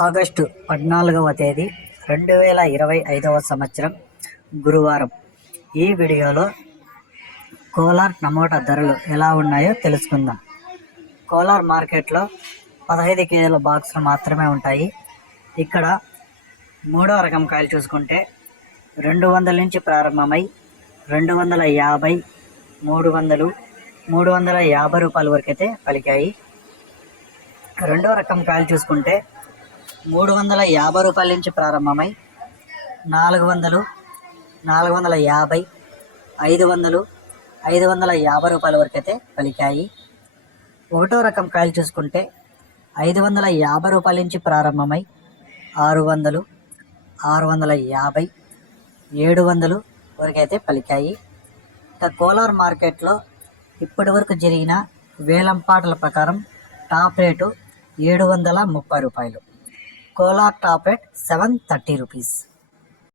August 14వ తేదీ 2025వ సంవత్సరం గురువారం. ఈ వీడియోలో కోలార్ టమోటా ధరలు ఎలా ఉన్నాయో తెలుసుకుందాం. కోలార్ మార్కెట్లో 15 కేజీల బాక్సులు మాత్రమే ఉంటాయి. ఇక్కడ మూడో రకం కాయలు చూసుకుంటే 200 నుంచి ప్రారంభమై 250, 300, 350 రూపాయల వరకైతే పలికాయి. రెండో రకం కాయలు చూసుకుంటే 350 రూపాయల నుంచి ప్రారంభమై 400, 450, 500, 550 రూపాయల వరకు అయితే పలికాయి. ఒకటో రకం కాయలు చూసుకుంటే 550 రూపాయల నుంచి ప్రారంభమై 600, 650, 700 వరకు అయితే పలికాయి. ఇక కోలార్ మార్కెట్లో ఇప్పటి వరకు జరిగిన వేలంపాటల ప్రకారం టాప్ రేటు 730 రూపాయలు. Kolar top rate 730 rupees.